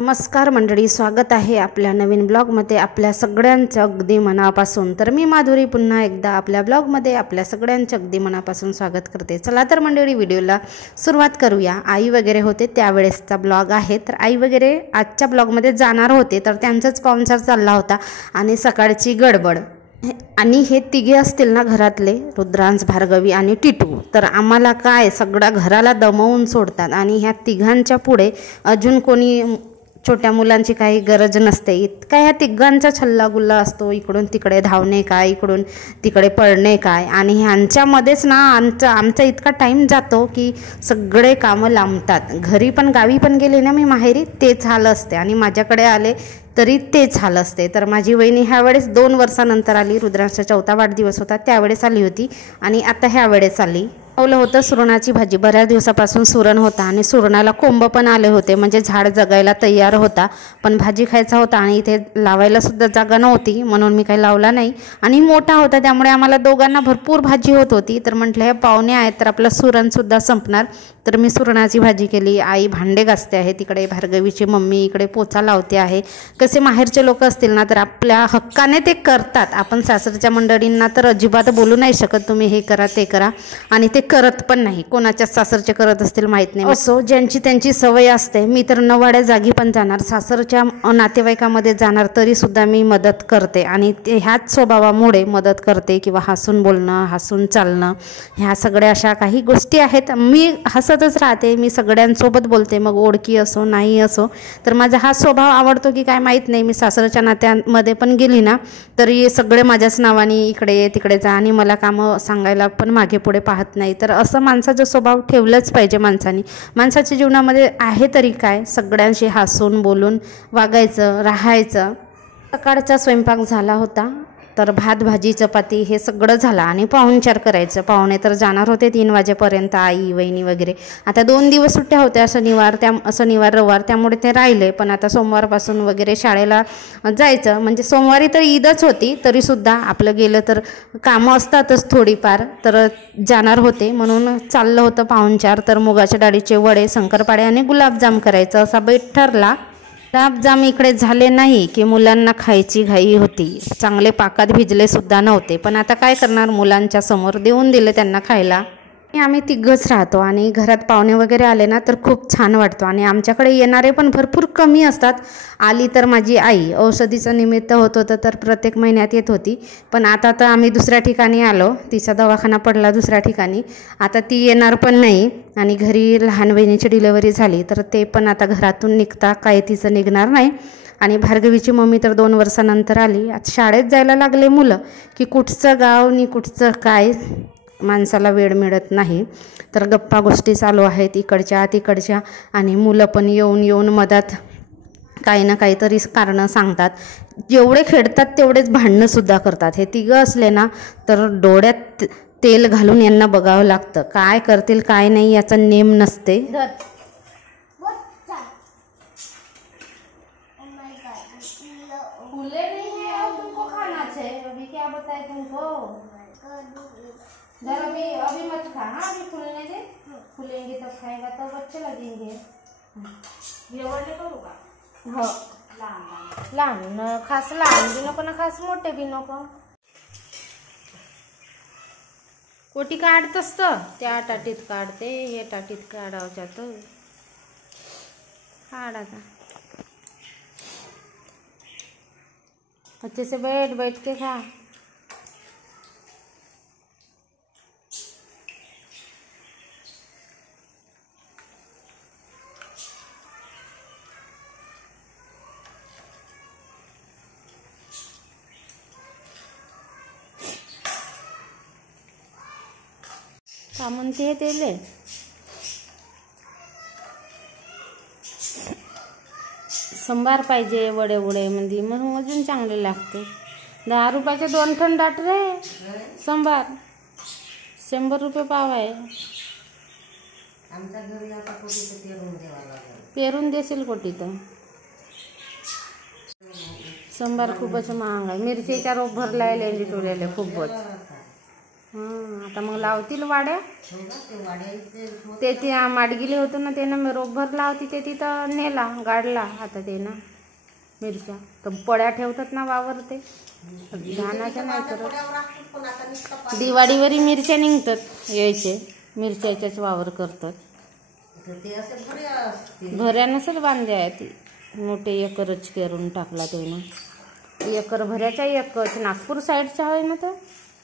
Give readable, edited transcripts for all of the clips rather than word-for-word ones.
नमस्कार मंडळी, स्वागत आहे आपल्या नवीन ब्लॉगमध्ये आपल्या सगळ्यांचं अगदी मनापासून। तर मी माधुरी पुन्हा एकदा आपल्या ब्लॉगमध्ये आपल्या सगळ्यांचं अगदी मनापासून स्वागत करते। चला तर मंडळी व्हिडिओला सुरुवात करूया। आई वगैरे होते त्यावेळेसचा ब्लॉग आहे। तर आई वगैरे आजच्या ब्लॉगमध्ये जाणार होते, तर त्यांचाच पाहुणचार चालला होता आणि सकाळची गडबड आणि हे तिघे असतील ना घरातले, रुद्रांश, भार्गवी आणि टिटू, तर आम्हाला काय सगळ्या घराला दमवून सोडतात आणि ह्या तिघांच्या पुढे अजून कोणी छोट्या मुलांची काही गरज नसते। इतका ह्या तिघांचा छल्लागुल्ला असतो, इकडून तिकडे धावणे काय, इकडून तिकडे पळणे काय, आणि ह्यांच्यामध्येच ना आमचा इतका टाईम जातो की सगळे कामं लांबतात। घरी पण गावी पण गेले ना मी माहेरी, तेच हाल असते आणि माझ्याकडे आले तरी तेच हाल असते। तर माझी वहिनी ह्यावेळेस 2 वर्षानंतर आली, रुद्रांचा 4था वाढदिवस होता त्यावेळेस आली होती आणि आता ह्यावेळेस आली। लावलं होतं सुरणाची भाजी, बऱ्याच दिवसापासून सुरण होता आणि सुरणाला कोंब पण आले होते, म्हणजे झाड जगायला तयार होता, पण भाजी खायचा होता आणि इथे लावायला सुद्धा जागा नव्हती म्हणून मी काही लावला नाही आणि मोठा होता त्यामुळे आम्हाला दोघांना भरपूर भाजी होत होती। तर म्हटलं हे पाहुणे आहेत तर आपलं सुरणसुद्धा संपणार, तर मी सुरणाची भाजी केली। आई भांडे घासते आहे, तिकडे भार्गवीची मम्मी इकडे पोचा लावते आहे। कसे माहेरचे लोक असतील ना तर आपल्या हक्काने ते करतात, आपण सासरच्या मंडळींना तर अजिबात बोलू नाही शकत तुम्ही हे करा ते करा, आणि ते करत पण नाही। कोणाच्या सासरचे करत असतील माहीत नाही, असो ज्यांची त्यांची सवय असते। मी तर नवाड्या जागी पण जाणार, सासरच्या नातेवाईकामध्ये जाणार तरी सुद्धा मी मदत करते आणि ते ह्याच स्वभावामुळे मदत करते, किंवा हसून बोलणं, हसून चालणं, ह्या सगळ्या अशा काही गोष्टी आहेत। मी हसतच राहते, मी सगळ्यांसोबत बोलते, मग ओळखी असो नाही असो, तर माझा हा स्वभाव आवडतो की काय माहीत नाही। मी सासरच्या नात्यांमध्ये पण गेली ना तरी सगळे माझ्याच नावाने इकडे ये तिकडे जा आणि मला कामं सांगायला पण मागे पुढे पाहत नाही। तर असं माणसाचा स्वभाव ठेवलंच पाहिजे माणसाने। माणसाच्या जीवनामध्ये आहे तरी काय, सगळ्यांशी हसून बोलून वागायचं, राहायचं। सकाळचा स्वयंपाक झाला होता, तर भात भाजी चपाती हे सगळं झालं आणि पाहुणचार करायचं। पाहुणे तर जाणार होते 3 वाजेपर्यंत, आई वहिनी वगैरे। आता 2 दिवस सुट्ट्या होत्या, शनिवार रविवार, त्यामुळे ते राहिले, पण आता सोमवारपासून वगैरे शाळेला जायचं। म्हणजे सोमवारी तर ईदच होती तरीसुद्धा आपलं गेलं तर कामं असतातच थोडीफार, तर जाणार होते म्हणून चाललं होतं पाहुणचार। तर मुगाच्या डाळीचे वडे, शंकरपाळे आणि गुलाबजाम करायचं असा बेत ठरला। गुलाबजाम इकडे झाले नाही की मुलांना खायची घाई होती, चांगले पाकात भिजले सुद्धा नव्हते, पण आता काय करणार, मुलांच्या समोर देऊन दिले त्यांना खायला। आम्ही तिघच राहतो आणि घरात पाहुणे वगैरे आले ना तर खूप छान वाटतो आणि आमच्याकडे येणारे पण भरपूर कमी असतात। आली तर माझी आई, औषधीचं निमित्त होत होतं तर प्रत्येक महिन्यात येत होती, पण आता तर आम्ही दुसऱ्या ठिकाणी आलो, तिचा दवाखाना पडला दुसऱ्या ठिकाणी, आता ती येणार पण नाही आणि घरी लहान बहिणीची डिलिव्हरी झाली तर ते पण आता घरातून निघता काय तिचं निघणार नाही। आणि भार्गवीची मम्मी तर 2 वर्षानंतर आली। आता शाळेत जायला लागले मुलं की कुठचं गाव नि कुठचं काय, माणसाला वेळ मिळत नाही, तर गप्पा गोष्टी चालू आहेत इकडच्या तिकडच्या, आणि मुलं पण येऊन मधात काही ना काहीतरी कारणं सांगतात। जेवढे खेळतात तेवढेच भांडणंसुद्धा करतात। हे तिघं असले ना तर डोळ्यात तेल घालून यांना बघावं लागतं, काय करतील काय नाही याचा नेम नसते। अभी मत खा, हाँ अभी फूलने दे, फूलेंगे तब खाएगा तब अच्छे लगेंगे। ये वाले करूँगा, हो लहान खास लहान बी नको ना खास मोठे बी नको। कोटी काढत असतं, त्या टाटीत काढते, हे टाटीत काढावच्यात काढ आता। अच्छे से बैठ के खा। का म्हणते तेले संभार पाहिजे वडे मध्ये, मग अजून चांगले लागते। 10 रुपयाचे 2 टन डाट रे संभार, 100 रुपये पाव आहे। पेरून देशील कोटी तर संभार खूपच महाग आहे। मिरचीचा रोप भरलाय लेंडी टोल्याला खूपच। आता मग लावतील वाड्या. ते माडगिले होतं ना त्यानं बरोबर लावती ते तिथं नेला गाडला. आता ते ना मिरच्या तर पड्या ठेवतात ना वावर ते धानाच्या नाही करत. दिवाळीवरी मिरच्या निघतात यायचे मिरच्याच्याच वावर करतात. भऱ्या नसेल बांधल्या आहे ती मोठे एकरच करून टाकला त्यानं. एकर भऱ्याचा एकच नागपूर साईडचा आहे ना तर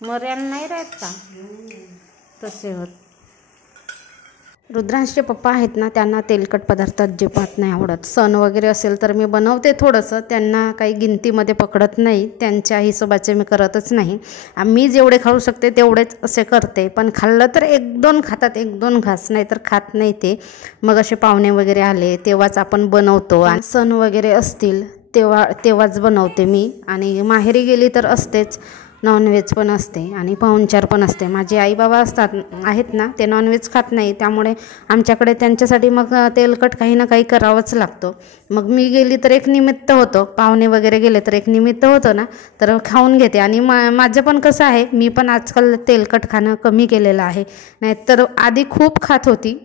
मर्यान नाही राहत का तसे होत. रुद्रांशचे पप्पा आहेत ना त्यांना तेलकट पदार्थ अजिबात नाही आवडत. सण वगैरे असेल तर मी बनवते थोडंसं, त्यांना काही गिनतीमध्ये पकडत नाही, त्यांच्या हिशोबाचे मी करतच नाही. मी जेवढे खाऊ शकते तेवढेच असे करते. पण खाल्लं तर 1-2 खातात, 1-2 घास, नाही तर खात नाही ते. मग असे पाहुणे वगैरे आले तेव्हाच आपण बनवतो. आणि सण वगैरे असतील तेव्हाच बनवते मी. आणि माहेरी गेली तर असतेच, नॉनव्हेज पण असते आणि पाहुणचार पण असते. माझे आई बाबा आहेत ना ते नॉनव्हेज खात नाही, त्यामुळे आमच्याकडे त्यांच्यासाठी मग तेलकट काही ना काही करावंच लागतं. मग मी गेली तर एक निमित्त होतं, पाहुणे वगैरे गेले तर एक निमित्त होतं ना, तर खाऊन घेते. आणि माझं पण कसं आहे, मी पण आजकाल तेलकट खाणं कमी केलेलं आहे. नाहीतर आधी खूप खात होती.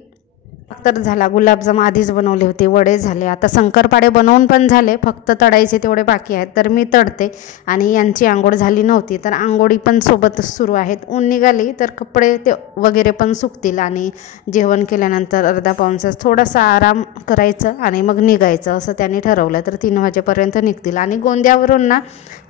तर झाला गुलाबजाम आधीच बनवले होते, वडे झाले, आता शंकरपाळे बनवून पण झाले, फक्त तळायचे तेवढे बाकी आहेत तर मी तळते. आणि यांची आंघोळ झाली नव्हती तर आंघोळी पण सोबतच सुरू आहेत. ऊन निघाली तर कपडे ते वगैरे पण सुकतील. आणि जेवण केल्यानंतर अर्धा पाऊण तास थोडासा आराम करायचं आणि मग निघायचं असं त्यांनी ठरवलं. तर 3 वाजेपर्यंत निघतील. आणि गोंद्यावरून ना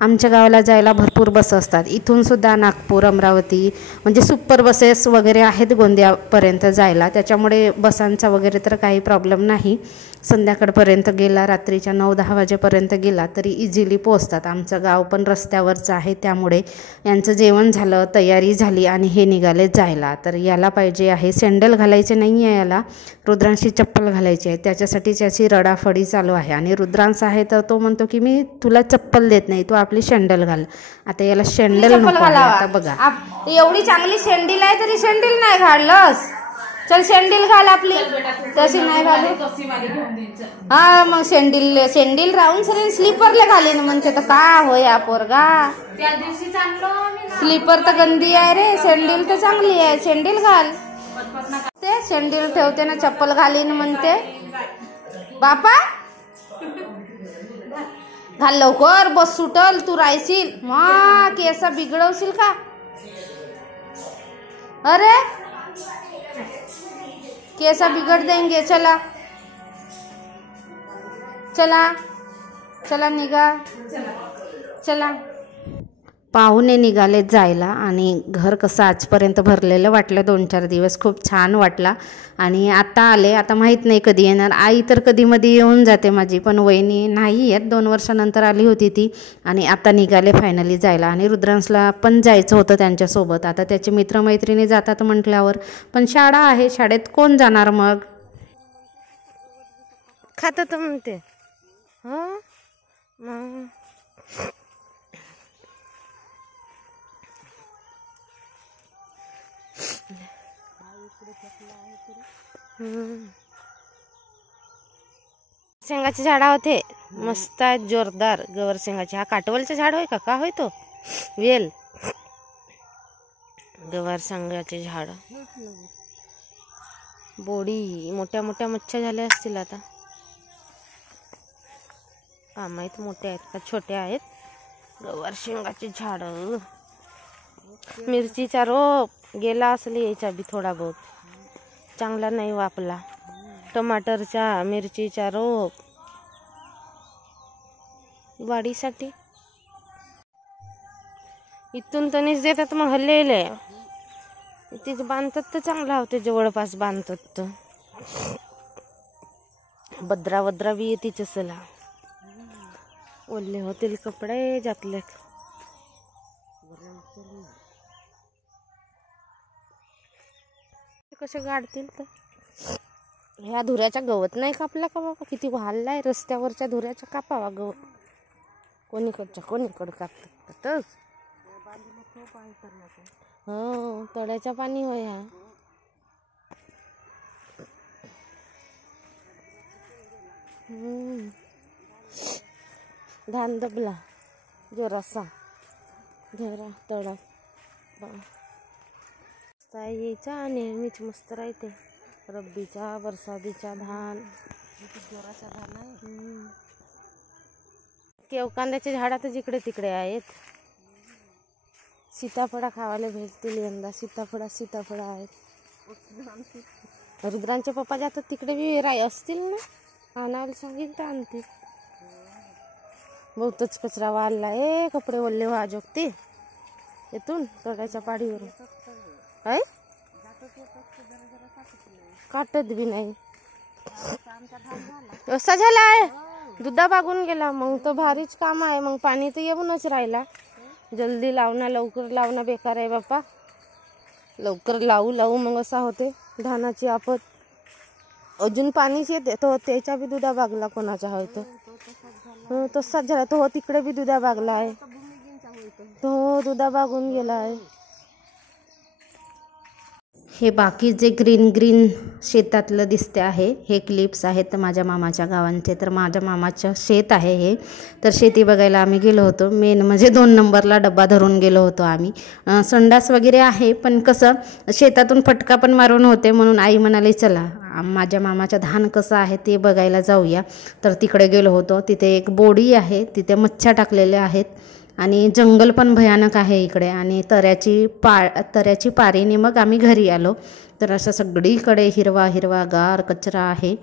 आमच्या गावाला जायला भरपूर बस असतात. इथूनसुद्धा नागपूर, अमरावती म्हणजे सुपर बसेस वगैरे आहेत गोंद्यापर्यंत जायला, त्याच्यामुळे बसांचा वगैरे तर काही प्रॉब्लेम नाही. संध्याकाळपर्यंत गेला, रात्रीच्या 9-10 वाजेपर्यंत गेला तरी इझिली पोहोचतात. आमचं गाव पण रस्त्यावरचं आहे, त्यामुळे यांचं जेवण झालं, तयारी झाली आणि हे निघाले जायला. तर याला पाहिजे आहे सँडल घालायचे नाही आहे, याला रुद्रांशी चप्पल घालायची आहे, त्याच्यासाठी त्याची रडाफडी चालू आहे. आणि रुद्रांश आहे तर तो म्हणतो की मी तुला चप्पल देत नाही, तू आपली सँडल घाल. आता याला सँडल नको आहे. आता बघा एवढी चांगली सँडल आहे तरी सँडल नाही घाललंस. चल सँडल घाल आपली, तशी नाही घालू. हा मग सँडल राहून सर स्लीपरला घालीन म्हणते तर का होय या पोरगा. स्लीपर तर गंदी आहे रे, सँडल तर चांगली आहे, सँडल घाल. ते सँडल ठेवते ना चप्पल घालीन म्हणते. बापा घाल लवकर, बस सुटल, तू राहशील मग केस बिघडवशील का. अरे केसा बिगड़ देंगे. चला चला चला निघा, चला. पाहुणे निघाले जायला. आणि घर कसं आजपर्यंत भरलेलं वाटलं, 2-4 दिवस खूप छान वाटला. आणि आता आले, आता माहीत नाही कधी येणार. आई तर कधी मध्ये येऊन जाते माझी, पण वहिनी नाही येत, 2 वर्षानंतर आली होती ती. आणि आता निघाले फायनली जायला. आणि रुद्रांशला पण जायचं होतं त्यांच्यासोबत. आता त्याचे मित्रमैत्रिणी जातात म्हटल्यावर, पण शाळा आहे, शाळेत कोण जाणार मग. खातं तर म्हणते हां मग. शेंगाचे झाड होते मस्त आहेत, जोरदार गवर शेंगाचे. हा काटवलचं झाड होय का होय तो वेल. गवर शेंगाचे झाड, बोडी मोठ्या मोठ्या मच्छ्या झाल्या असतील आता, का माहित मोठे आहेत का छोटे आहेत. गवर शेंगाचे झाड. मिरचीचा रोप गेला असेल याचा बी थोडा बहुत, चांगला नाही वापला. टमाटरचा, मिरचीचा रोप वाढीसाठी इथून तनीच देतात मग हल्लेले तिथे बांधतात तर चांगला होते, जवळपास बांधतात तर. बद्रा बी येतीच असला, ओले होतील कपडे जातले. कसे गाडतील तर. ह्या धुऱ्याच्या गवत नाही कापला का बाबा, किती वाहलाय रस्त्यावरच्या धुऱ्याच्या कापावा गवत. कोणीकडे कापतात. हो तळ्याच्या पाणी होय. हा धान दबला जो रस्सा घेरा तळा. मस्त आहे यायचा नेहमीच मस्त राहते. रब्बीचा बरसातीचा धान जोराचा धान आहे. केव कांद्याचे झाड तर जिकडे तिकडे आहेत. सीताफळा खावायला भेटतील यंदा. सीताफळ आहेत. रुद्रांचे पप्पा जातात तिकडे बी असतील ना, आणायला सांगितलं आणतील. बहुतच कचरा वाढला कपडे ओल्ले वाजवते येथून तोड्याच्या पाडीवरून. आहे काटत बी नाही. असा झाला आहे दुधा बागून गेला. मग तो भारीच काम आहे. मग पाणी तर येऊनच राहिला. जल्दी लावणं लवकर लावणं बेकार आहे बाप्पा. लवकर लावू मग असा होते धानाची आपत. अजून पाणीच येते तो त्याच्या बी दुधा बागला कोणाचा आहे तो तसाच झाला. तो तिकडे बी दुधा बागला आहे. तो दुधा बागून गेला आहे. हे बाकी जे ग्रीन शेतातलं दिसते आहे हे क्लिप्स आहेत माझ्या मामाच्या गावांचे. तर माझ्या मामाचं शेत आहे हे. तर शेती बघायला आम्ही गेलो होतो. मेन म्हणजे 2 नंबरला डब्बा धरून गेलो होतो आम्ही. संडास वगैरे आहे पण कसं शेतातून फटका पण मारून होते म्हणून आई म्हणाली चला माझ्या मामाचं धान कसं आहे ते बघायला जाऊया. तर तिकडे गेलो होतो. तिथे एक बोडी आहे. तिथे मच्छ्या टाकलेल्या आहेत आणि जंगल पण भयानक आहे इकडे. आणि तऱ्याची पारीने मग आम्ही घरी आलो. तर असं सगळीकडे हिरवा गार कचरा आहे.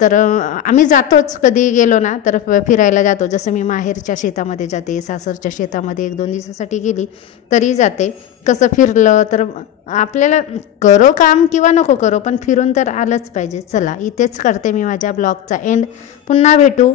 तर आम्ही जातोच कधी गेलो ना तर फिरायला जातो. जसं मी माहेरच्या शेतामध्ये जाते, सासरच्या शेतामध्ये 1-2 दिवसासाठी गेली तरी जाते. कसं फिरलं तर आपल्याला करो काम किंवा नको करो पण फिरून तर आलंच पाहिजे. चला इथेच करते मी माझ्या ब्लॉगचा एंड. पुन्हा भेटू.